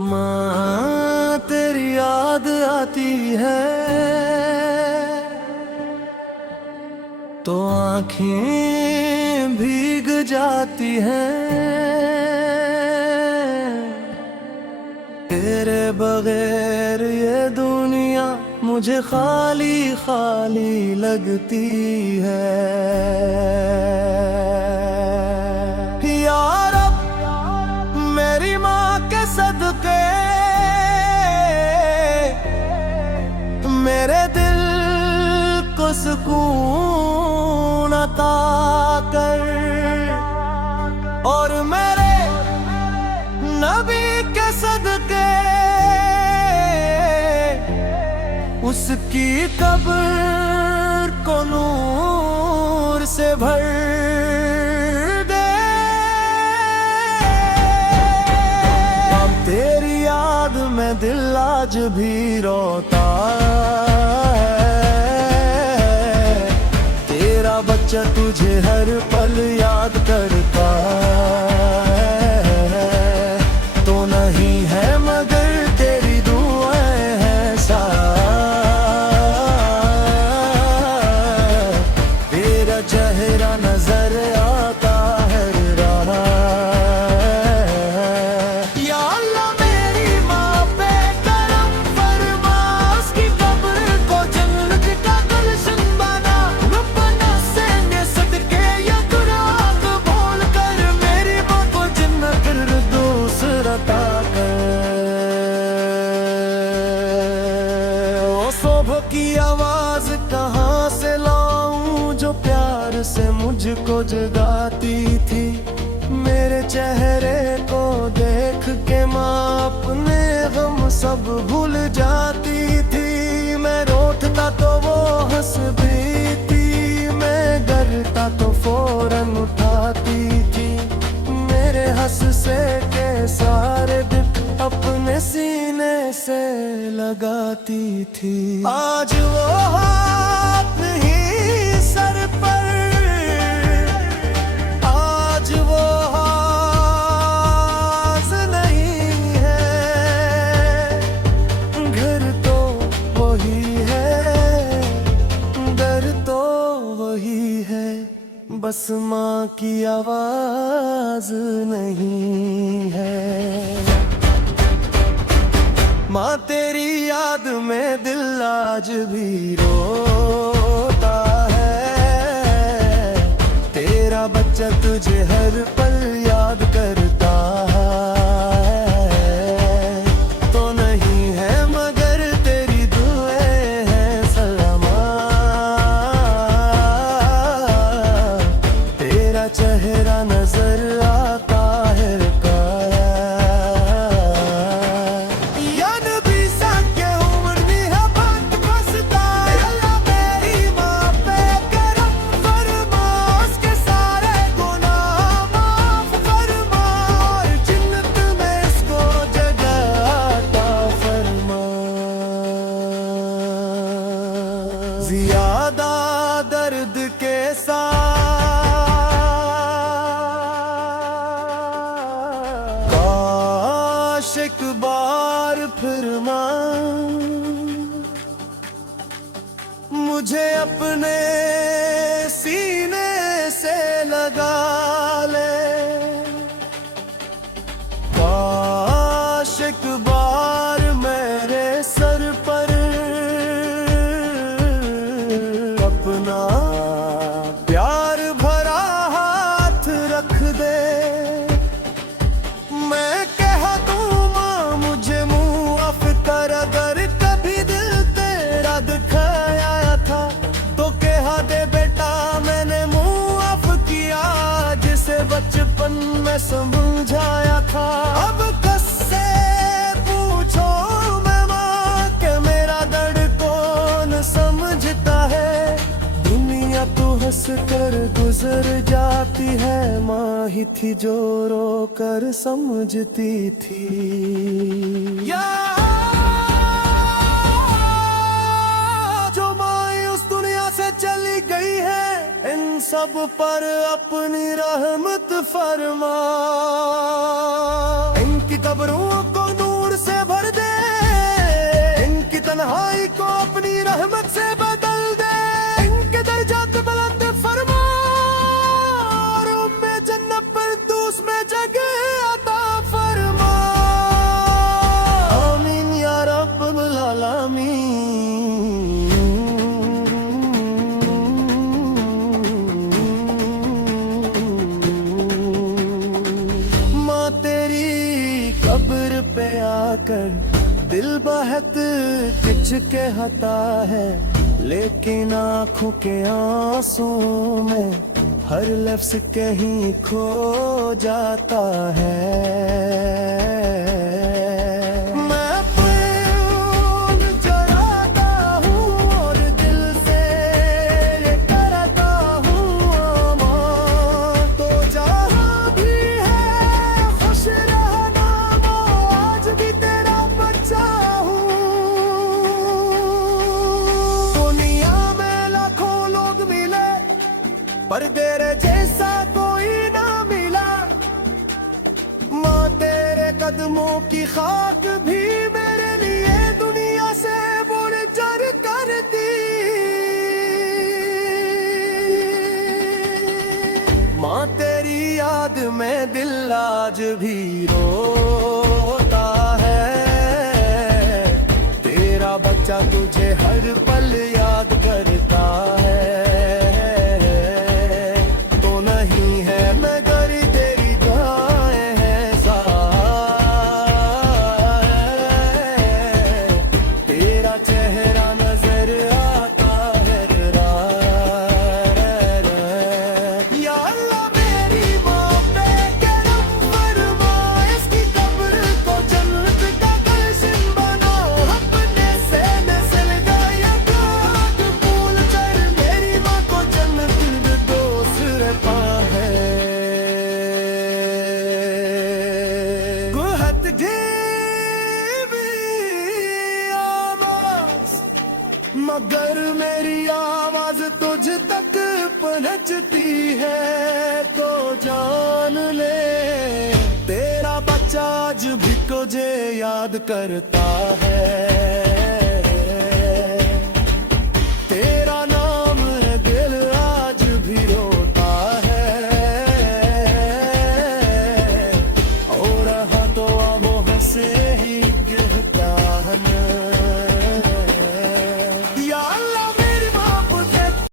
माँ तेरी याद आती है तो आँखें भीग जाती हैं। तेरे बगैर ये दुनिया मुझे खाली खाली लगती है। यार अब मेरी माँ के सदके मेरे दिल को सुकून अता कर और मेरे नबी के सदके उसकी कब्र को नूर से भर दे। अब तेरी याद में दिल आज भी रोता है। तेरा बच्चा तुझे हर पल याद करता है। तो नहीं है मगर तेरी दुआएं हैं साथ। तेरा चेहरा नजर आता है राह। या अल्लाह मेरी माँ पे करम फरमा, उसकी कब्र को जन्नत का गुलशन बना। रब्बना से सदके या कुरान बोल कर मेरी माँ को जन्नत फिरदौस अता कर। ओ सुबह की आवाज कहाँ से लाऊं जो प्यार से मुझको जगाती थी। मेरे चेहरे को देख के माँ अपने गम सब भूल जाती थी। मैं रोता तो वो हंस देती, मैं डरता तो फौरन उठाती थी। मेरे हंस से के सारे दिल अपने सीने से लगाती थी। आज वो हाथ नहीं सर पर, आज वो हाथ नहीं है। घर तो वही है, दर तो वही है, बस माँ की आवाज नहीं है। माँ तेरी याद में दिल आज भी रोता है। तेरा बच्चा तुझे हर पल याद करता है। तो नहीं है मगर तेरी दुआएं हैं सलामा। तेरा चेहरा नजर आता है ज़्यादा दर्द के साथ। काश एक बार फिर माँ मुझे अपने सीने से लगा ले। काश एक बार मेरे सर पर अपना प्यार भरा हाथ रख दे। मैं कह दूं माँ मुझे मुआफ कर, अगर कभी दिल तेरा दुखाया था तो कह दे बेटा मैंने मुआफ किया, जिसे बचपन में समझाया था। अब कससे पूछो मैं माँ के मेरा दर्द कौन समझता है। दुनिया तो हंस कर गुजर जाती है, माँ ही थी जो रो कर समझती थी। जो माँ उस दुनिया से चली गई है, इन सब पर अपनी रहमत फरमा। इनकी कब्रों को नूर तन्हाई को अपनी रहमत से बदल दे, इनके दर्जात बुलंद फरमा और उम्मे जन्नत पर दूस में जगह अता फरमा। आमीन या रब्बल आलमीन। माँ तेरी कब्र पे आकर दिल बहुत खिंच के हता है, लेकिन आंखों के आंसू में हर लफ्ज कहीं खो जाता है। मैं खून जलाता हूँ और दिल से ये करता हूँ अमान, तो जहाँ भी है खुश रहना वो, आज भी तेरा बच्चा हूँ। दुनिया में लाखों लोग मिले पर तेरे जैसा कोई ना मिला। माँ तेरे कदमों की खाक भी मेरे लिए दुनिया से बढ़ चढ़ कर दी। माँ तेरी याद में दिल आज भी रोता है, तेरा बच्चा तुझे हर पल याद करता है। तो नहीं है मगर तेरी दुआएं हैं सहाय, तेरा चेहरा नजर आता है। या अल्लाह मेरी माँ पे करम फरमा, इसकी कब्र को जन्नत का गुलशन बना, अपने से नस्ल गाया गाद भूल कर मेरी माँ को जन्नत दोस्त है। गुहत ढीवी आवाज, मगर मेरी आवाज तुझ तक पहुंचती है, तो जान ले तेरा बच्चा आज भी तुझे याद करता है।